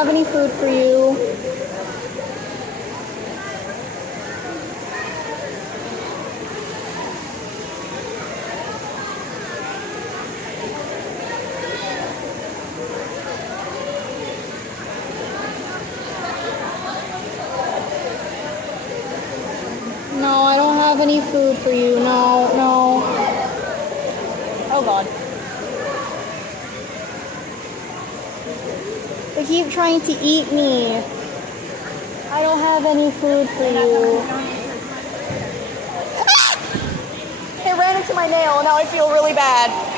have any food for you. No, I don't have any food for you. No, no. Oh, God. They keep trying to eat me. I don't have any food for you. Ah! It ran into my nail. Now I feel really bad.